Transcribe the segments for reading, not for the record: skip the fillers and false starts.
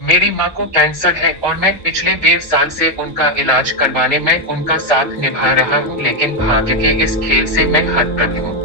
मेरी माँ को कैंसर है और मैं पिछले 1.5 साल से उनका इलाज करवाने में उनका साथ निभा रहा हूँ, लेकिन भाग्य के इस खेल से मैं हतप्रभ हूँ।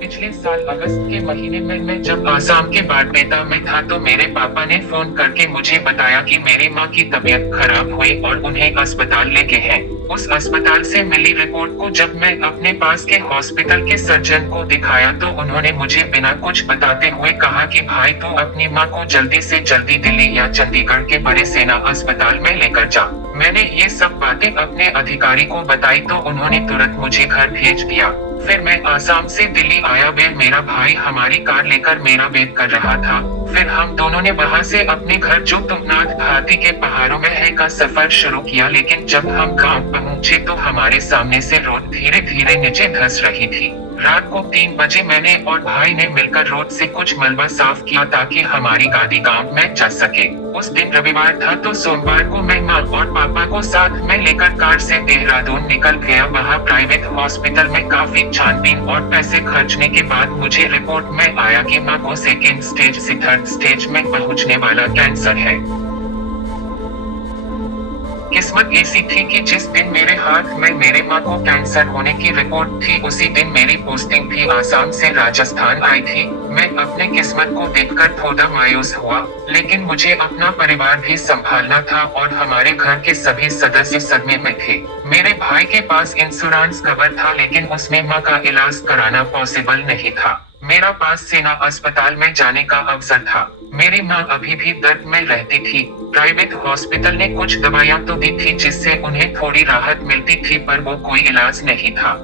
पिछले साल अगस्त के महीने में मैं जब आसाम के बारपेटा में था तो मेरे पापा ने फोन करके मुझे बताया कि मेरी माँ की तबीयत खराब हुई और उन्हें अस्पताल ले गए हैं। उस अस्पताल से मिली रिपोर्ट को जब मैं अपने पास के हॉस्पिटल के सर्जन को दिखाया तो उन्होंने मुझे बिना कुछ बताते हुए कहा कि भाई तू अपनी माँ को जल्दी से जल्दी दिल्ली या चंडीगढ़ के बड़े सेना अस्पताल में लेकर जा। मैंने ये सब बातें अपने अधिकारी को बताई तो उन्होंने तुरंत मुझे घर भेज दिया। फिर मैं आसाम से दिल्ली आया। मेरा भाई हमारी कार लेकर मेरा वेट कर रहा था। फिर हम दोनों ने वहां से अपने घर जो तुंगनाथ घाटी के पहाड़ों में है का सफर शुरू किया, लेकिन जब हम गांव पहुंचे तो हमारे सामने से रोड धीरे धीरे नीचे धंस रही थी। रात को 3 बजे मैंने और भाई ने मिलकर रोड से कुछ मलबा साफ किया ताकि हमारी गाड़ी गांव में जा सके। उस दिन रविवार था तो सोमवार को मैं माँ और पापा को साथ में लेकर कार से देहरादून निकल गया। वहाँ प्राइवेट हॉस्पिटल में काफी छानबीन और पैसे खर्चने के बाद मुझे रिपोर्ट में आया कि माँ को 2nd स्टेज से 3rd स्टेज में पहुँचने वाला कैंसर है। किस्मत ऐसी थी कि जिस दिन मेरे हाथ में मेरे माँ को कैंसर होने की रिपोर्ट थी उसी दिन मेरी पोस्टिंग भी आसाम से राजस्थान आई थी। मैं अपने किस्मत को देखकर थोड़ा मायूस हुआ, लेकिन मुझे अपना परिवार भी संभालना था और हमारे घर के सभी सदस्य सदमे में थे। मेरे भाई के पास इंश्योरेंस कवर था लेकिन उसमें माँ का इलाज कराना पॉसिबल नहीं था। मेरा पास सेना अस्पताल में जाने का अवसर था। मेरी माँ अभी भी दर्द में रहती थी। प्राइवेट हॉस्पिटल ने कुछ दवाइयाँ तो दी थी जिससे उन्हें थोड़ी राहत मिलती थी, पर वो कोई इलाज नहीं था।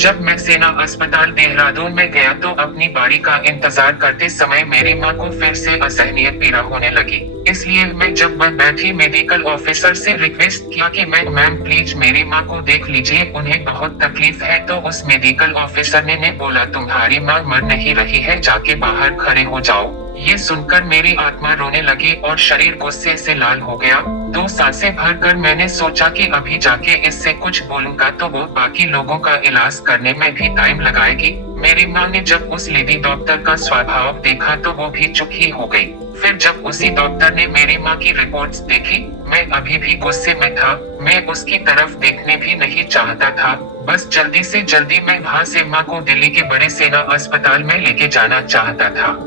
जब मैं सेना अस्पताल देहरादून में गया तो अपनी बारी का इंतजार करते समय मेरी माँ को फिर से असहनीय पीड़ा होने लगी। इसलिए मैं जब वह बैठी मेडिकल ऑफिसर से रिक्वेस्ट किया कि मैम प्लीज मेरी माँ को देख लीजिए, उन्हें बहुत तकलीफ है, तो उस मेडिकल ऑफिसर ने बोला तुम्हारी माँ मर नहीं रही है, जाके बाहर खड़े हो जाओ। ये सुनकर मेरी आत्मा रोने लगी और शरीर गुस्से से लाल हो गया। 2 सांसें भरकर मैंने सोचा कि अभी जाके इससे कुछ बोलूंगा तो वो बाकी लोगों का इलाज करने में भी टाइम लगाएगी। मेरी माँ ने जब उस लेडी डॉक्टर का स्वभाव देखा तो वो भी चुप ही हो गई। फिर जब उसी डॉक्टर ने मेरी माँ की रिपोर्ट्स देखी, मैं अभी भी गुस्से में था। मैं उसकी तरफ देखने भी नहीं चाहता था। बस जल्दी से जल्दी मैं वहाँ से माँ को दिल्ली के बड़े सेना अस्पताल में लेके जाना चाहता था।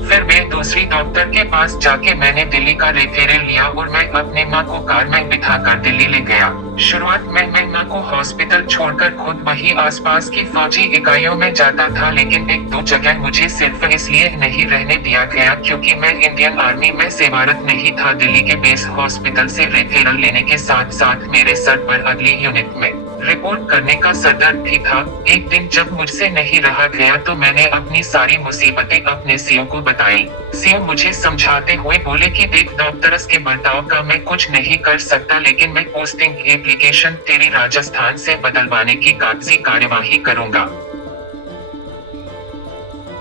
फिर मैं दूसरी डॉक्टर के पास जाके मैंने दिल्ली का रेफेरल लिया और मैं अपने माँ को कार में बिठाकर दिल्ली ले गया। शुरुआत में मैं माँ को हॉस्पिटल छोड़कर खुद वही आसपास की फौजी इकाइयों में जाता था, लेकिन 1-2 जगह मुझे सिर्फ इसलिए नहीं रहने दिया गया क्योंकि मैं इंडियन आर्मी में सेवारत नहीं था। दिल्ली के बेस हॉस्पिटल से रेफेरल लेने के साथ साथ मेरे सर पर अगली यूनिट में रिपोर्ट करने का सरदर्द भी था। एक दिन जब मुझसे नहीं रहा गया तो मैंने अपनी सारी मुसीबतें अपने सीओ को बताई। सीओ मुझे समझाते हुए बोले कि देख डॉक्टर्स के बर्ताव का मैं कुछ नहीं कर सकता, लेकिन मैं पोस्टिंग एप्लीकेशन तेरी राजस्थान से बदलवाने की कागजी कार्यवाही करूंगा।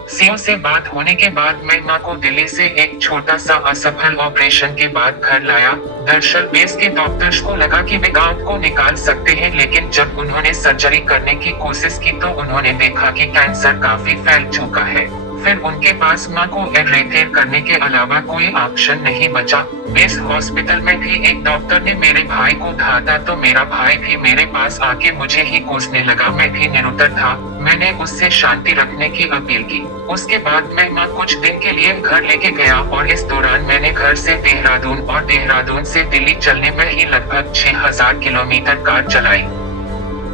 सीओ से बात होने के बाद मैं माँ को दिल्ली से एक छोटा सा असफल ऑपरेशन के बाद घर लाया। दरअसल बेस के डॉक्टर्स को लगा कि वे गांठ को निकाल सकते हैं, लेकिन जब उन्होंने सर्जरी करने की कोशिश की तो उन्होंने देखा कि कैंसर काफी फैल चुका है। फिर उनके पास माँ को रेफर करने के अलावा कोई ऑप्शन नहीं बचा। बेस हॉस्पिटल में भी एक डॉक्टर ने मेरे भाई को ढांटा तो मेरा भाई भी मेरे पास आके मुझे ही कोसने लगा। मैं भी निरुत्तर था। मैंने उससे शांति रखने की अपील की। उसके बाद मैं माँ कुछ दिन के लिए घर लेके गया और इस दौरान मैंने घर से देहरादून और देहरादून से दिल्ली चलने में ही लगभग 6000 किलोमीटर कार चलाई।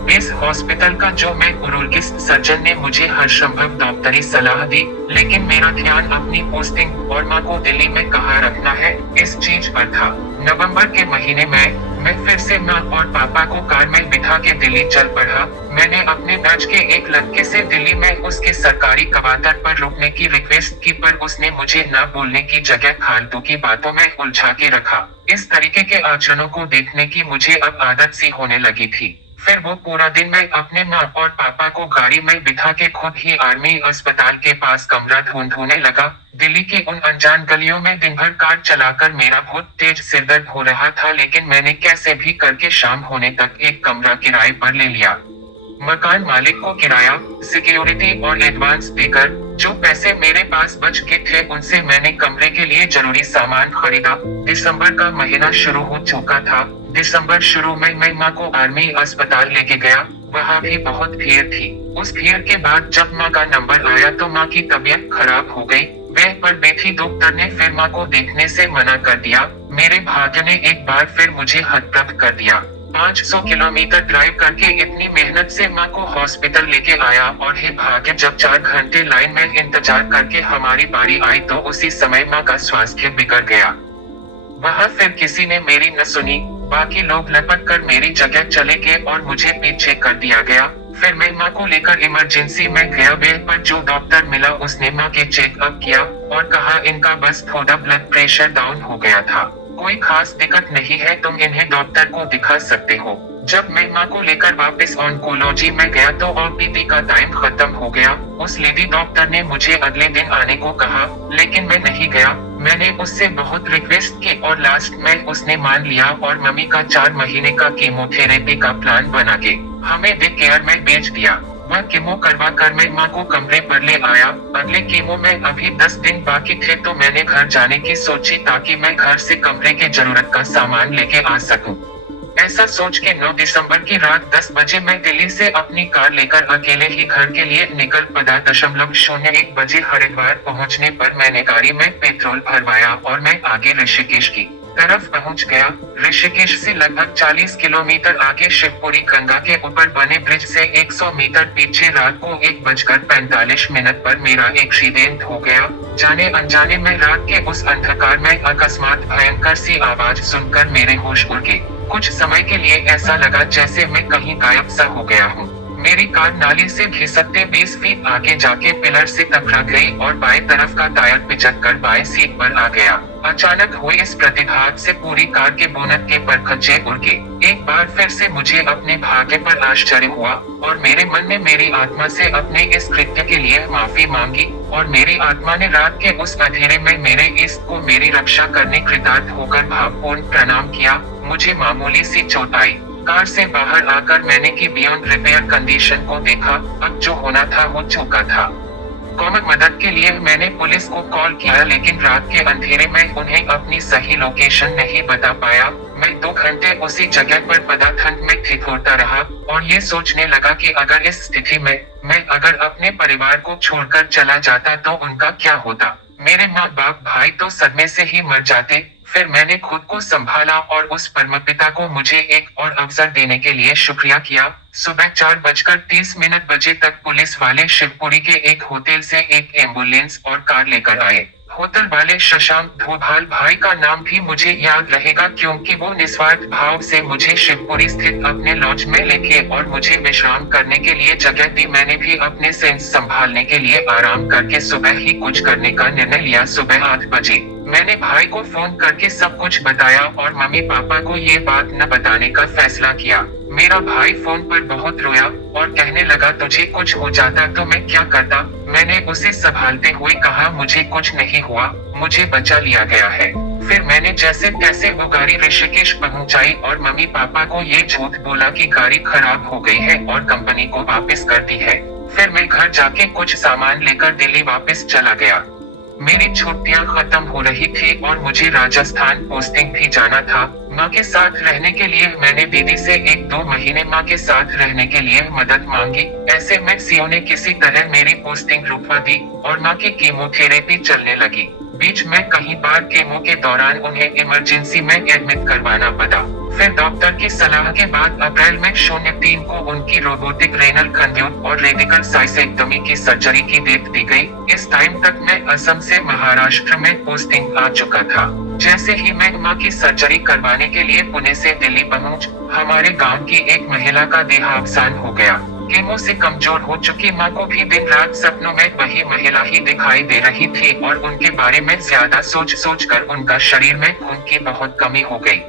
इस हॉस्पिटल का जो मैं उरोलॉजिस्ट सर्जन ने मुझे हर संभव डॉक्टरी सलाह दी, लेकिन मेरा ध्यान अपनी पोस्टिंग और माँ को दिल्ली में कहाँ रखना है इस चीज पर था। नवंबर के महीने में मैं फिर से माँ और पापा को कार में बिठा के दिल्ली चल पड़ा। मैंने अपने बैच के एक लड़के से दिल्ली में उसके सरकारी कवाटर पर रुकने की रिक्वेस्ट की, पर उसने मुझे न बोलने की जगह फालतू की बातों में उलझा के रखा। इस तरीके के आचरणों को देखने की मुझे अब आदत सी होने लगी थी। फिर वो पूरा दिन मैं अपने माँ और पापा को गाड़ी में बिठा के खुद ही आर्मी अस्पताल के पास कमरा ढूंढने लगा। दिल्ली की उन अनजान गलियों में दिन भर कार चलाकर मेरा बहुत तेज सिरदर्द हो रहा था, लेकिन मैंने कैसे भी करके शाम होने तक एक कमरा किराए पर ले लिया। मकान मालिक को किराया, सिक्योरिटी और एडवांस देकर जो पैसे मेरे पास बच के थे उनसे मैंने कमरे के लिए जरूरी सामान खरीदा। दिसंबर का महीना शुरू हो चुका था। दिसंबर शुरू में मैं माँ को आर्मी अस्पताल लेके गया। वहाँ भी बहुत भीड़ थी। उस भीड़ के बाद जब माँ का नंबर आया तो माँ की तबीयत खराब हो गई। बेड पर बैठी डॉक्टर ने फिर माँ को देखने से मना कर दिया। मेरे भाग्य ने एक बार फिर मुझे हतप्रभ कर दिया। 500 किलोमीटर ड्राइव करके इतनी मेहनत से माँ को हॉस्पिटल लेके आया और हे भाग्य, जब 4 घंटे लाइन में इंतजार करके हमारी बारी आई तो उसी समय माँ का स्वास्थ्य बिगड़ गया। वहाँ फिर किसी ने मेरी न सुनी। बाकी लोग लपट कर मेरी जगह चले गए और मुझे पीछे कर दिया गया। फिर मैं माँ को लेकर इमरजेंसी में गया। बेड पर जो डॉक्टर मिला उसने माँ के चेकअप किया और कहा इनका बस थोड़ा ब्लड प्रेशर डाउन हो गया था, कोई खास दिक्कत नहीं है, तुम इन्हें डॉक्टर को दिखा सकते हो। जब मैं माँ को लेकर वापस ऑन्कोलॉजी में गया तो ओपीडी का टाइम खत्म हो गया। उस लेडी डॉक्टर ने मुझे अगले दिन आने को कहा, लेकिन मैं नहीं गया। मैंने उससे बहुत रिक्वेस्ट की और लास्ट में उसने मान लिया और मम्मी का 4 महीने का कीमोथेरेपी का प्लान बना के हमें डे केयर में भेज दिया। वह कीमो करवा कर मैं माँ को कमरे पर ले आया। अगले कीमो में अभी 10 दिन बाकी थे तो मैंने घर जाने की सोची ताकि मैं घर से कमरे के जरूरत का सामान लेके आ सकूं। ऐसा सोच के 9 दिसंबर की रात 10 बजे मैं दिल्ली से अपनी कार लेकर अकेले ही घर के लिए निकल पड़ा। 0.01 बजे हरिद्वार पहुंचने पर मैंने गाड़ी में पेट्रोल भरवाया और मैं आगे ऋषिकेश की तरफ पहुंच गया। ऋषिकेश से लगभग 40 किलोमीटर आगे शिवपुरी गंगा के ऊपर बने ब्रिज से 100 मीटर पीछे रात को 1:45 पर मेरा एक्सीडेंट हो गया। जाने अनजाने में रात के उस अंधकार में अकस्मात भयंकर सी आवाज सुनकर मेरे होश उड़ गए। कुछ समय के लिए ऐसा लगा जैसे मैं कहीं गायब सा हो गया हूँ। मेरी कार नाली से घिसकते 20 फीट आगे जाके पिलर से टकरा गई और बाएं तरफ का टायर पिचक कर बाएं सीट पर आ गया। अचानक हुए इस प्रतिघात से पूरी कार के बोनट के परखच्चे उड़ गए। एक बार फिर से मुझे अपने भाग्य पर आश्चर्य हुआ और मेरे मन ने मेरी आत्मा से अपने इस कृत्य के लिए माफी मांगी और मेरी आत्मा ने रात के उस अंधेरे में मेरे इष्ट को मेरी रक्षा करने कृतार्थ होकर भावपूर्ण प्रणाम किया। मुझे मामूली सी चोट आई। कार से बाहर आकर मैंने की बियॉन्ड रिपेयर कंडीशन को देखा। अब जो होना था हो चुका था। कॉमन मदद के लिए मैंने पुलिस को कॉल किया, लेकिन रात के अंधेरे में उन्हें अपनी सही लोकेशन नहीं बता पाया। मैं 2 घंटे उसी जगह पर पदाठंड में ठिठुरता रहा और ये सोचने लगा कि अगर इस स्थिति में मैं अगर अपने परिवार को छोड़कर चला जाता तो उनका क्या होता। मेरे माँ बाप भाई तो सदमे से ही मर जाते। फिर मैंने खुद को संभाला और उस परमपिता को मुझे एक और अवसर देने के लिए शुक्रिया किया। सुबह 4:30 बजे तक पुलिस वाले शिवपुरी के एक होटल से एक एम्बुलेंस और कार लेकर आए। होटल वाले शशांक धोभाल भाई का नाम भी मुझे याद रहेगा क्योंकि वो निस्वार्थ भाव से मुझे शिवपुरी स्थित अपने लॉज में लेके और मुझे विश्राम करने के लिए जगह दी। मैंने भी अपने सेंस संभालने के लिए आराम करके सुबह ही कुछ करने का निर्णय लिया। सुबह 8 बजे मैंने भाई को फोन करके सब कुछ बताया और मम्मी पापा को ये बात न बताने का फैसला किया। मेरा भाई फोन पर बहुत रोया और कहने लगा तुझे कुछ हो जाता तो मैं क्या करता। मैंने उसे संभालते हुए कहा मुझे कुछ नहीं हुआ, मुझे बचा लिया गया है। फिर मैंने जैसे तैसे वो गाड़ी ऋषिकेश पहुंचाई और मम्मी पापा को ये झूठ बोला कि गाड़ी खराब हो गई है और कंपनी को वापस कर दी है। फिर मैं घर जाके कुछ सामान लेकर दिल्ली वापस चला गया। मेरी छुट्टियां खत्म हो रही थी और मुझे राजस्थान पोस्टिंग भी जाना था। माँ के साथ रहने के लिए मैंने दीदी से 1-2 महीने माँ के साथ रहने के लिए मदद मांगी। ऐसे में सीओ ने किसी तरह मेरी पोस्टिंग रुकवा दी और माँ की कीमोथेरेपी चलने लगी। बीच में कई बार कीमो के दौरान उन्हें इमरजेंसी में एडमिट करवाना पड़ा। फिर डॉक्टर की सलाह के बाद अप्रैल में 03 को उनकी रोबोटिक रेनल कंड्यूट और रेडिकल साइसेक्टोमी की सर्जरी की डेट दी गई। इस टाइम तक मैं असम से महाराष्ट्र में पोस्टिंग आ चुका था। जैसे ही मैं माँ की सर्जरी करवाने के लिए पुणे से दिल्ली पहुंच, हमारे गांव की एक महिला का देहावसान हो गया। कीमो से कमजोर हो चुकी माँ को भी दिन रात सपनों में वही महिला ही दिखाई दे रही थी और उनके बारे में ज्यादा सोच कर उनका शरीर में खून की बहुत कमी हो गई।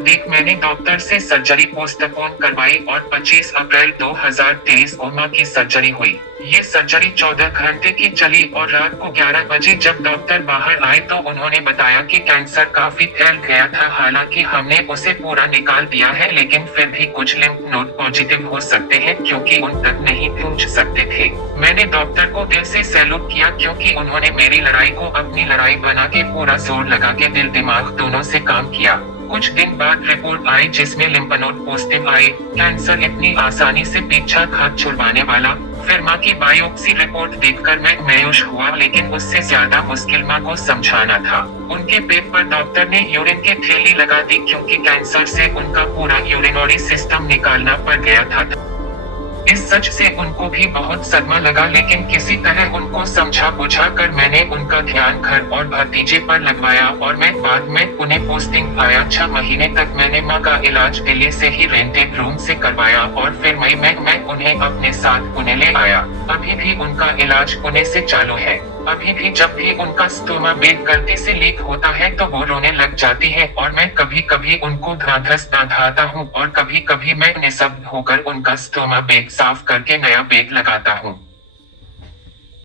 देख मैंने डॉक्टर से सर्जरी पोस्टपोन करवाई और 25 अप्रैल 2023 को माँ की सर्जरी हुई। ये सर्जरी 14 घंटे की चली और रात को 11 बजे जब डॉक्टर बाहर आए तो उन्होंने बताया कि कैंसर काफी फैल गया था। हालांकि हमने उसे पूरा निकाल दिया है, लेकिन फिर भी कुछ लिम्फ नोड पॉजिटिव हो सकते हैं क्योंकि उन तक नहीं पहुंच सकते थे। मैंने डॉक्टर को दिल से सैल्यूट किया क्योंकि उन्होंने मेरी लड़ाई को अपनी लड़ाई बना के पूरा जोर लगा के दिल दिमाग दोनों से काम किया। कुछ दिन बाद रिपोर्ट आई जिसमें लिम्फ नोड पॉजिटिव आए। कैंसर इतनी आसानी से पीछा खाद छुड़वाने वाला। फिर माँ की बायोप्सी रिपोर्ट देखकर मैं मायूस हुआ, लेकिन उससे ज्यादा मुश्किल माँ को समझाना था। उनके पेट पर डॉक्टर ने यूरिन की थैली लगा दी क्योंकि कैंसर से उनका पूरा यूरिनरी सिस्टम निकालना पड़ गया था। इस सच से उनको भी बहुत सदमा लगा, लेकिन किसी तरह उनको समझा बुझा कर मैंने उनका ध्यान घर और भतीजे पर लगवाया और मैं बाद में पुणे पोस्टिंग आया। 6 महीने तक मैंने माँ का इलाज दिल्ली से ही रेंटेड रूम से करवाया और फिर मई में मैं उन्हें अपने साथ पुणे ले आया। अभी भी उनका इलाज पुणे से चालू है। अभी भी जब भी उनका स्टोमा बेग गलती से लीक होता है तो वो रोने लग जाती है और मैं कभी कभी उनको ढांढस बांधता हूँ और कभी कभी मैं निःशब्द होकर उनका स्टोमा बेग साफ करके नया बेग लगाता हूँ।